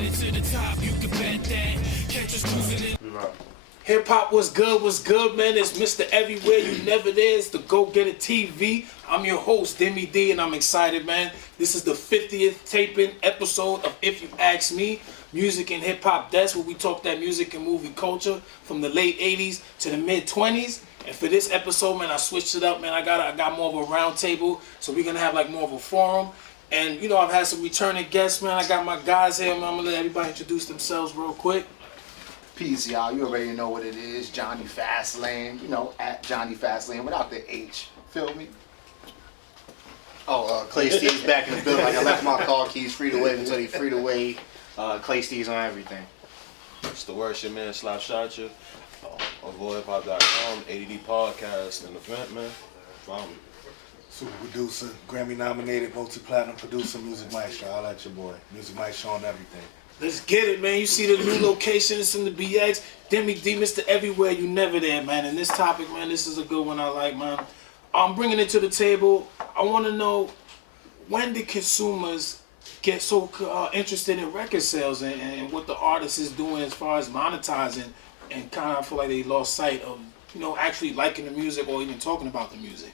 headed to the top, you can bet that. Catch us cruising in. Hip hop was good, man. It's Mr. Everywhere You Never There. It's the Go Get It TV. I'm your host, Deme D, and I'm excited, man. This is the 50th taping episode of If You Ask Me, Music and Hip Hop Desk, where we talk that music and movie culture from the late 80s to the mid 20s. And for this episode, man, I switched it up, man. I got more of a round table, so we're gonna have like more of a forum. And you know, I've had some returning guests, man. I got my guys here, man. I'm gonna let everybody introduce themselves real quick. Peace, y'all. You already know what it is. Johnny Fastlane. You know, at Johnny Fastlane without the H. Feel me? Oh, Clay Steve's back in the building. Like I left my car keys free to wave until he free to wave. Clay Steve's on everything. It's the worst, your man Slap Shot you. AvoidHipHop.com, ADD Podcast, and event, man. Follow me. Super producer, Grammy nominated, multi-platinum producer, Music Maestro. I'll at your boy. Music Maestro on everything. Let's get it, man. You see the new locations in the BX. Deme D, Mr. Everywhere You Never There, man. And this topic, man, this is a good one I like, man. I'm bringing it to the table. I want to know, when did consumers get so interested in record sales and what the artist is doing as far as monetizing, and kind of feel like they lost sight of, you know, actually liking the music or even talking about the music,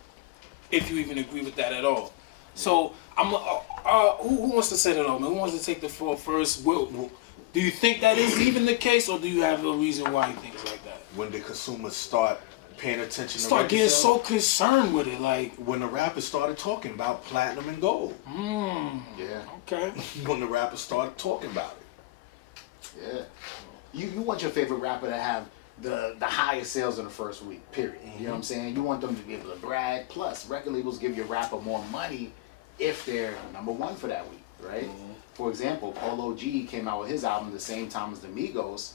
if you even agree with that at all. So I'm who wants to set it up, man? Who wants to take the floor first? Do you think that is even the case, or do you have a reason why you think it's like that? When the consumers start paying attention to start getting sales, so concerned with it, like when the rappers started talking about platinum and gold. Yeah. Okay. When the rappers started talking about it. Yeah. You want your favorite rapper to have the highest sales in the first week, period. You know what I'm saying? You want them to be able to brag. Plus, record labels give your rapper more money if they're number one for that week, right? For example, Polo G came out with his album the same time as the Migos,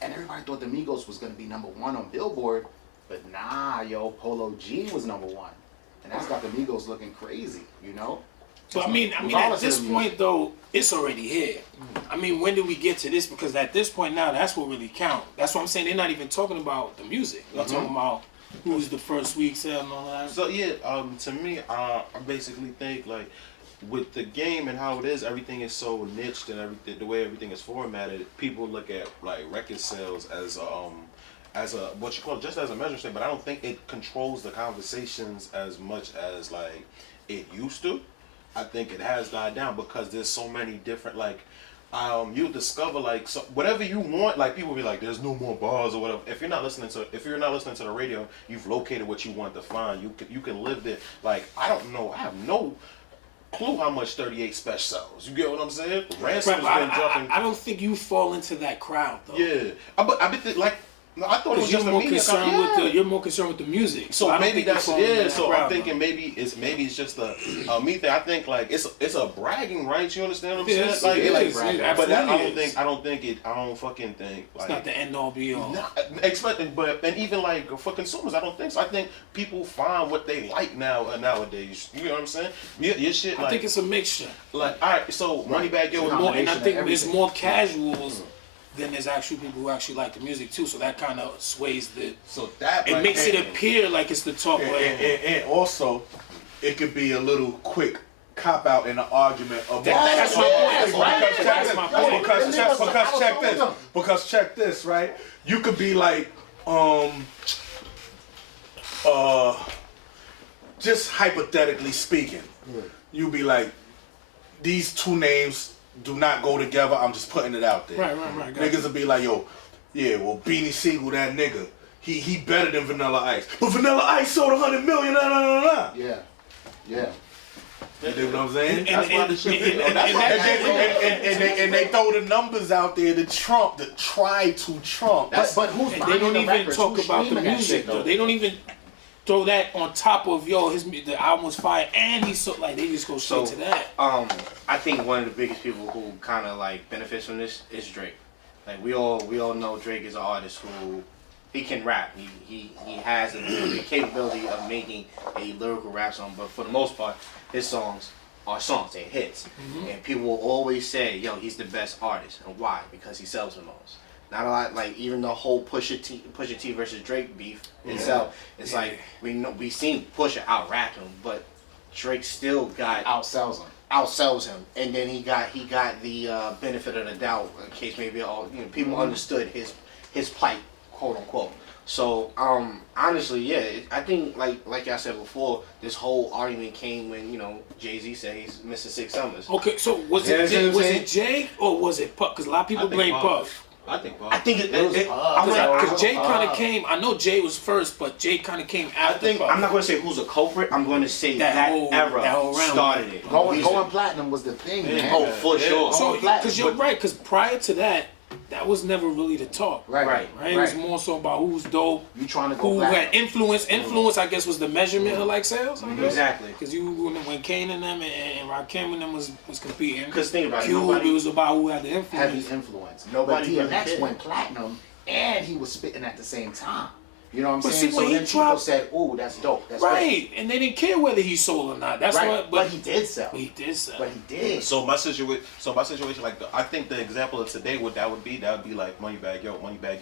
and everybody thought the Migos was going to be number one on Billboard, but nah, yo, Polo G was number one. And that's got the Migos looking crazy, you know? So I mean, at this point though, it's already here. I mean, when did we get to this? Because at this point now, that's what really counts. That's what I'm saying. They're not even talking about the music. They're talking about who's the first week sale and all that. So yeah, to me, I basically think like with the game and how it is, everything is so niched and everything, the way everything is formatted, people look at like record sales as a what you call it, just as a measuring stick. But I don't think it controls the conversations as much as like it used to. I think it has died down because there's so many different, like, you discover like so whatever you want. Like people be like, there's no more bars or whatever. If you're not listening to the radio, you've located what you want to find. You can live there. Like I don't know, I have no clue how much 38 Special sells. You get what I'm saying? Ransom's been jumping. I don't think you fall into that crowd though. Yeah, I bet like. No, I thought it was just more concerned with the. You're more concerned with the music. So maybe that's So I'm thinking maybe it's just a me thing. I think like it's a bragging right. You understand what I'm saying? Like bragging. But that, I don't fucking think it's not the end all be all. And even like for consumers, I don't think so. I think people find what they like nowadays. You know what I'm saying? Your shit. I think it's a mixture. Like all right, so Moneybagg Yo, and I think there's more casuals. Then there's actually people who actually like the music too, so that kind of sways the. So that it makes it appear like it's the talk. And also, it could be a little quick cop out in an argument about. That's my point. Because check this, right? You could be like, just hypothetically speaking, you be like, these two names do not go together. I'm just putting it out there. Right. Niggas will be like, yo, yeah, well, Beanie Siegel, that nigga, he better than Vanilla Ice. But Vanilla Ice sold 100 million. Yeah. You know what I'm saying? And they throw the numbers out there to try to trump. But who's they don't even talk about the music though. They don't even throw that on top of the album was fire and he's so like they just go straight to that. I think one of the biggest people who kind of like benefits from this is Drake. Like we all know Drake is an artist who he can rap. He has the capability of making a lyrical rap song, but for the most part, his songs are songs, they're hits. And people will always say, yo, he's the best artist. And why? Because he sells the most. Not a lot, like even the whole Pusha T versus Drake beef itself. It's like we seen Pusha out rap him, but Drake still got outsells him. outsells him, and then he got the benefit of the doubt in case maybe all people understood his plight, quote unquote. So honestly, yeah, I think like I said before, this whole argument came when Jay-Z said he's missing 6 summers. Okay, so was it Jay or was it Puff? Because a lot of people blame Puff. I think Puff. I think Because Jay kind of came. I know Jay was first, but Jay kind of came after. Puff. I'm not going to say who's a culprit. I'm going to say that era started it. Going platinum was the thing, man. Oh, for sure. So because you're right. Because prior to that, that was never really the talk. Right. It was more so about who's dope. You trying to go who platinum. had influence. Influence, I guess, was the measurement of like sales. I guess. Exactly. Because when Kane and them and Rakim and them was competing. Because think about it was about who had the influence. Heavy influence. Nobody but DMX really went platinum, and he was spitting at the same time. You know what I'm But saying? see, when so he then people dropped- said, "Ooh, that's dope. That's Right, and they didn't care whether he sold or not. That's right." what. But he did sell. He did sell. But he did. So my situation, like I think the example of today, what that would be like Moneybagg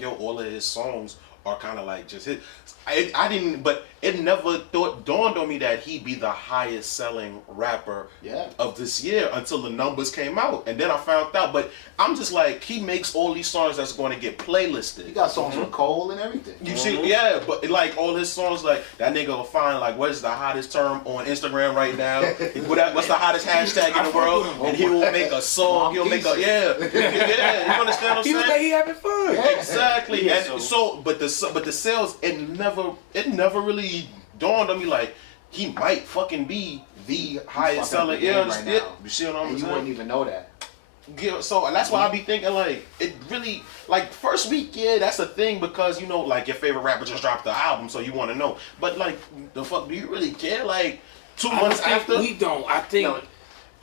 Yo. All of his songs are kind of like just hit. I didn't, but it never dawned on me that he'd be the highest selling rapper of this year until the numbers came out, and then I found out. But I'm just like, he makes all these songs that's going to get playlisted. He got songs with Cole and everything. You see, yeah, but like all his songs, like that nigga will find like what is the hottest term on Instagram right now? What's the hottest hashtag in the world? And he will make a song. He'll make a yeah. You understand what I'm He was saying? like he having fun. Exactly. Yeah, And so, but the sales, it never really dawned on me like he might fucking be the highest selling. Yeah, Right now. you see what I'm And you saying? wouldn't even know that. Yeah, so that's why I be thinking like it really like first week, yeah, that's a thing because like your favorite rapper just dropped the album, so you want to know. But like the fuck, do you really care? Like 2 months after? We don't. I think.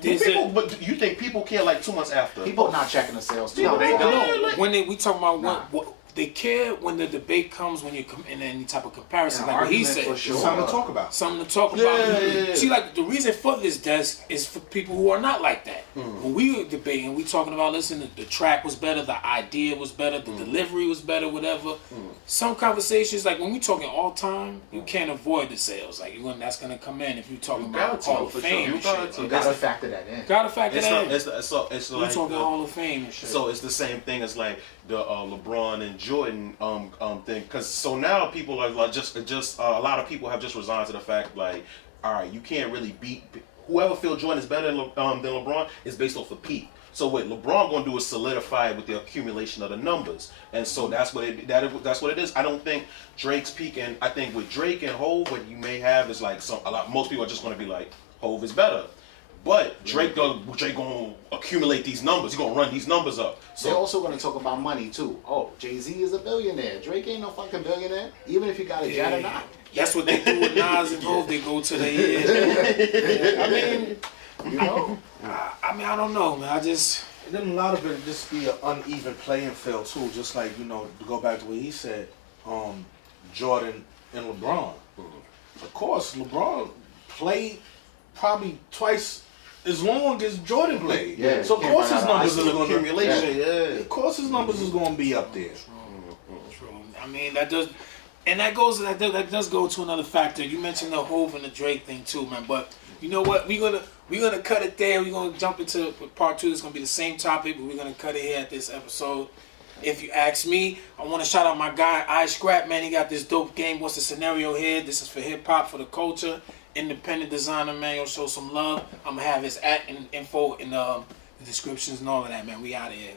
But you think people care like 2 months after? People not checking the sales too. No, they don't. No, when we talk about what they care when the debate comes when you come in any type of comparison, like what he said. For sure. Something to talk about. Something to talk about. Yeah. See, like the reason for this desk is for people who are not like that. When we were debating, we talking about listen, the track was better, the idea was better, the delivery was better, whatever. Some conversations, like when we talking all time, you can't avoid the sales. Like that's gonna come in if you talking about Hall of Fame and shit. You gotta factor that in. Gotta factor that in. It's We like talking Hall of Fame and shit. so it's the same thing as like the LeBron and Jordan thing, because so now people are like just a lot of people have just resigned to the fact like, all right, you can't really beat whoever feel Jordan is better than LeBron is based off of peak. So what LeBron gonna do is solidify it with the accumulation of the numbers, and so that's what it is. I don't think Drake's peaking. I think with Drake and Hov, what you may have is like most people are just gonna be like Hov is better. But Drake gonna accumulate these numbers. He's gonna run these numbers up. So They're also going to talk about money too. Oh, Jay-Z is a billionaire. Drake ain't no fucking billionaire. Even if he got a jet or not. That's what they do with Nas and Hov. They go to the I mean, you know. I mean, I don't know, man. And then a lot of it just be an uneven playing field too. Just like to go back to what he said, Jordan and LeBron. Of course, LeBron played probably twice as long as Jordan played. Yeah, so of course his numbers it's are an going accumulation. Yeah. Of course his numbers is going to be up there. True. I mean, that does go to another factor. You mentioned the Hov and the Drake thing too, man. But you know what? We're gonna cut it there. We're gonna jump into part 2. It's gonna be the same topic, but we're gonna cut it here at this episode. If you ask me, I want to shout out my guy iScrap, man. He got this dope game. What's the scenario here? This is for hip hop, for the culture. Independent designer, man. You'll show some love. I'm gonna have his info in the descriptions and all of that, man. We out of here.